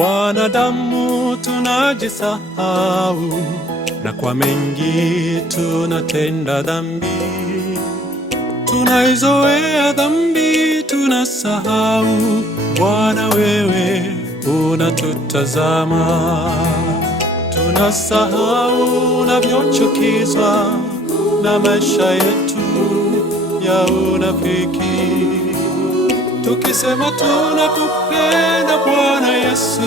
Wanadamu tunajisahau, na kwa mengi tunatenda dhambi. Tunaizoea dhambi, tunasahau Bwana wewe unatutazama. Tunasahau unavyochukizwa na maisha yetu ya unafiki. Tukisema tunakupenda Bwana Yesu,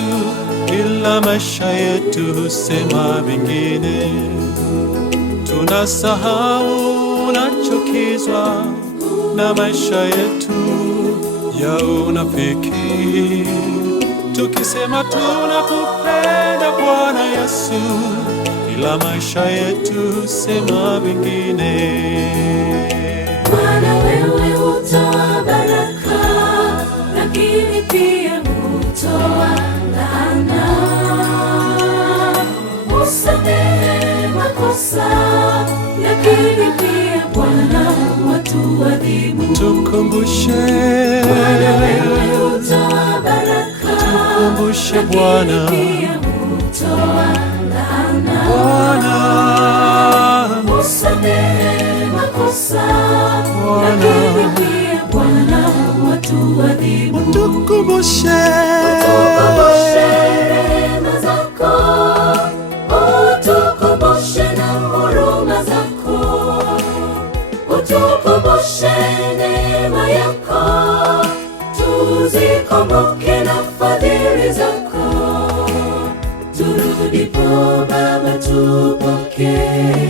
ila maisha yetu husema vingine. Tunasahau unachukizwa na maisha yetu ya unafiki. Tukisema tunakupenda Bwana Yesu, ila maisha yetu husema vingine. Bwana wewe hutoa baraka, lakini pia hutoa laana. Usamehe makosa, lakini pia Bwana watuadhibu. Tukumbushe Bwana wewe hutoa baraka, tukumbushe Bwana, lakini pia hutoa laana. Bwana usamehe makosa, lakini pia Bwana watuadhibu. tukumbushe rehema zako, utukumbushe na huruma zako, utukumbushe neema yako, tuzikumbuke na fadhili zako. Turudipo Baba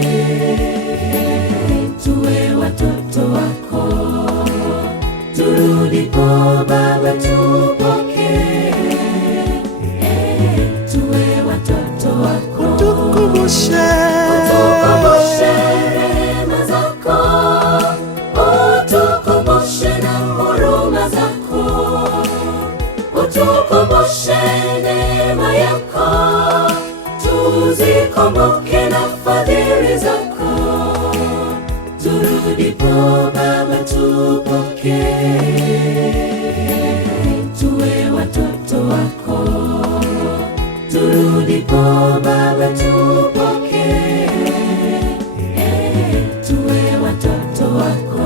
tupokee, tuwe watoto wako. Turudipo Baba tupokee, tuwe watoto wako. tukumbushe rehema zako, utukumbushe na huruma zako, utukumbushe neema yako, tuzikumbuke na fadhili zako. Turudipo Baba tupokee, tuwe watoto wako. Turudipo Baba tupokee, tuwe watoto wako.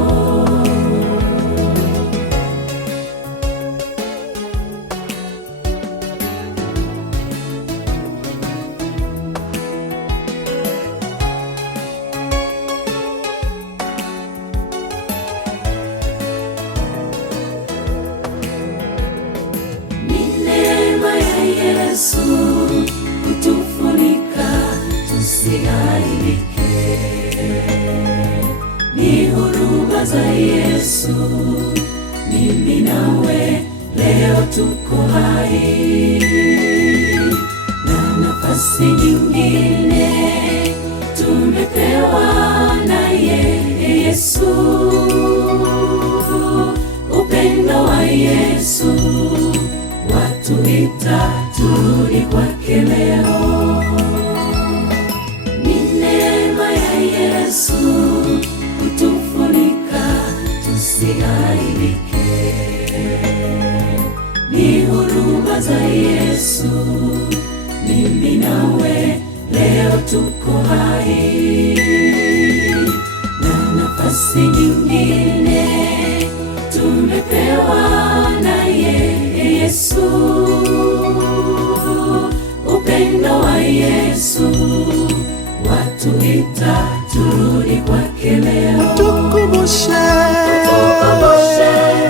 Yesu kutufunika tusiaibike, ni huruma za Yesu mimi nawe leo tuko hai, na nafasi nyingine tumepewa na Yesu. Upendo wa Yesu watuita turudi kwake leo. Ni neema ya Yesu kutufunika tusiaibike, ni huruma za Yesu mimi nawe leo tuko hai, na nafasi nyingine tumepewa na Yesu. Upendo wa Yesu watuita turudi kwake leo. tukumbushe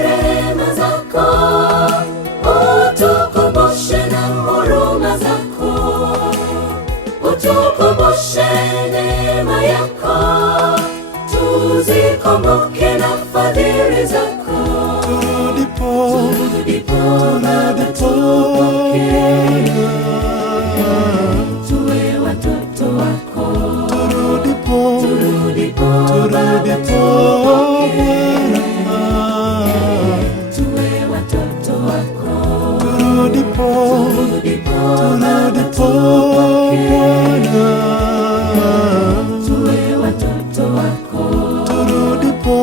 rehema zako, utukumbushe na huruma zako, utukumbushe neema yako, tuzikumbuke na fadhili zako. Turudipo Baba tupokee, tuwe watoto wako. Turudipo Baba tupokee, tuwe watoto wako. Turudipo Baba tupokee, tuwe watoto wako. Turudipo